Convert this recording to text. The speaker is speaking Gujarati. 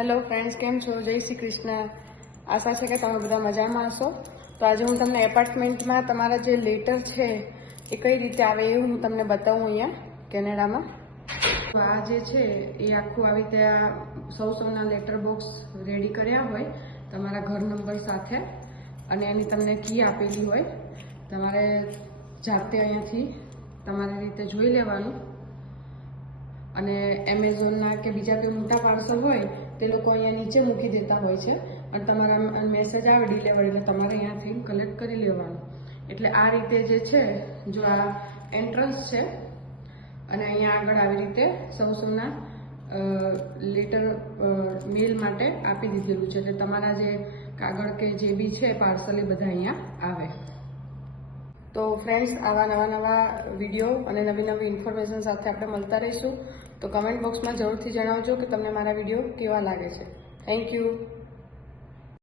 હેલો ફ્રેન્ડ્સ, કેમ છો? જય શ્રી કૃષ્ણ. આશા છે કે તમે બધા મજામાં હશો. તો આજે હું તમને એપાર્ટમેન્ટમાં તમારા જે લેટર છે એ કઈ રીતે આવે એ હું તમને બતાવું અહીંયા કેનેડામાં. આ જે છે એ આખું આવી રીતે સૌના લેટર બોક્સ રેડી કર્યા હોય તમારા ઘર નંબર સાથે, અને એની તમને કી આપેલી હોય. તમારે જાતે અહીંયાથી તમારી રીતે જોઈ લેવાનું, અને એમેઝોનના કે બીજા કોઈ મોટા પાર્સલ હોય તે લોકો અહીંયા નીચે મૂકી દેતા હોય છે, અને તમારા મેસેજ આવે ડિલિવર એટલે તમારે અહીંયાથી કલેક્ટ કરી લેવાનું. એટલે આ રીતે જે છે, જો આ એન્ટ્રન્સ છે અને અહીંયા આગળ આવી રીતે સૌના લેટર મેલ માટે આપી દીધેલું છે, એટલે તમારા જે કાગળ કે જે બી છે પાર્સલ એ બધા અહીંયા આવે. તો ફ્રેન્ડ્સ, આવા નવા વિડીયો અને નવી ઇન્ફોર્મેશન સાથે આપણે મળતા રહીશું. તો કમેન્ટ બોક્સમાં જરૂરથી જણાવજો કે તમને મારા વિડીયો કેવા લાગે છે. Thank you.